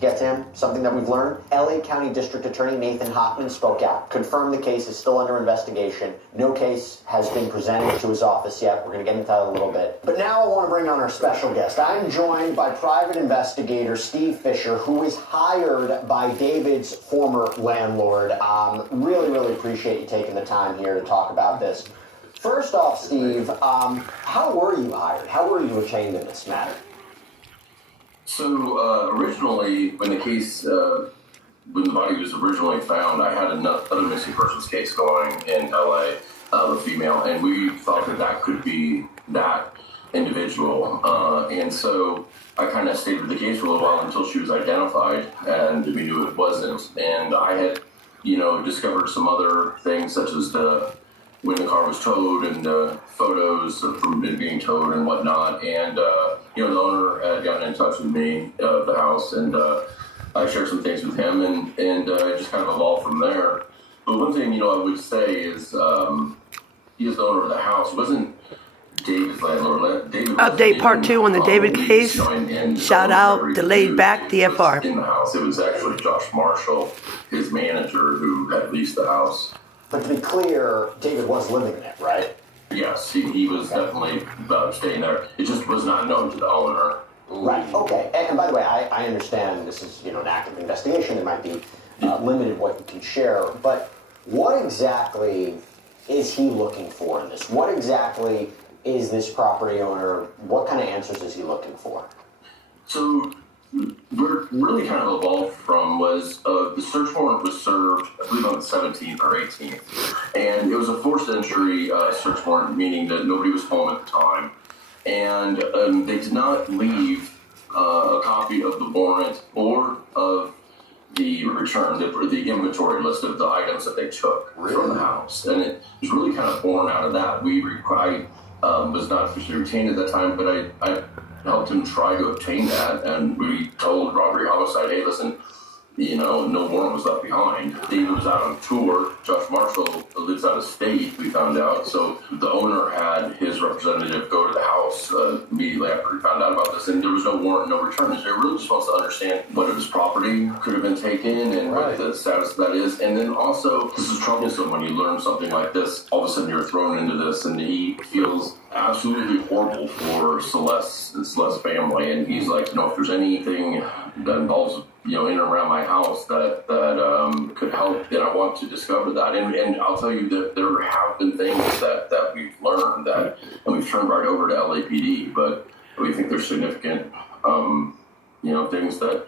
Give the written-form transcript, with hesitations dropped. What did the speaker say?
get to him, something that we've learned. LA County District Attorney Nathan Hochman spoke out, confirmed the case is still under investigation. No case has been presented to his office yet. We're going to get into that in a little bit. But now I want to bring on our special guest. I'm joined by private investigator Steve Fisher, who is hired by David's former landlord. Really appreciate you taking the time here to talk about this. First off, Steve, how were you hired? How were you retained in this matter? So originally, when the case, when the body was originally found, I had another missing persons case going in LA of a female, and we thought that that could be that individual. And so I kind of stayed with the case for a little while until she was identified, and we knew it wasn't. And I had, discovered some other things, such as when the car was towed and photos from it being towed and whatnot. And, the owner had gotten in touch with me of the house, and I shared some things with him, and it just kind of evolved from there. But one thing, I would say is he is the owner of the house. It wasn't David's landlord. Update part 2 on the David case. Shout out, delayed back, DFR. In the house. It was actually Josh Marshall, his manager, who had leased the house. But to be clear, David was living in it, right? Yes, he was definitely staying there. It just was not known to the owner. Right, okay. And by the way, I understand this is, an active investigation. There might be limited what you can share. But what exactly is he looking for in this? What exactly is this property owner, what kind of answers is he looking for? So we're really kind of evolved from was the search warrant was served, I believe, on the 17th or 18th. And it was a forced entry search warrant, meaning that nobody was home at the time. And they did not leave a copy of the warrant or of the return, the inventory list of the items that they took from the house. And it was really kind of born out of that. I was not officially retained at that time, but I helped him try to obtain that, and we told robbery homicide, hey, listen, no warrant was left behind. David was out on tour. Josh Marshall lives out of state, we found out. So the owner had his representative go to the house immediately after he found out about this, and there was no warrant, no return. So he really just wants to understand what of his property could have been taken and what the status of that is. And then also, this is troublesome when you learn something like this. All of a sudden you're thrown into this, and he feels absolutely horrible for Celeste and Celeste's family. And he's like, if there's anything that involves in and around my house that could help, then I want to discover that. And I'll tell you that there have been things that we've learned and we've turned right over to LAPD, but we think there's significant, things that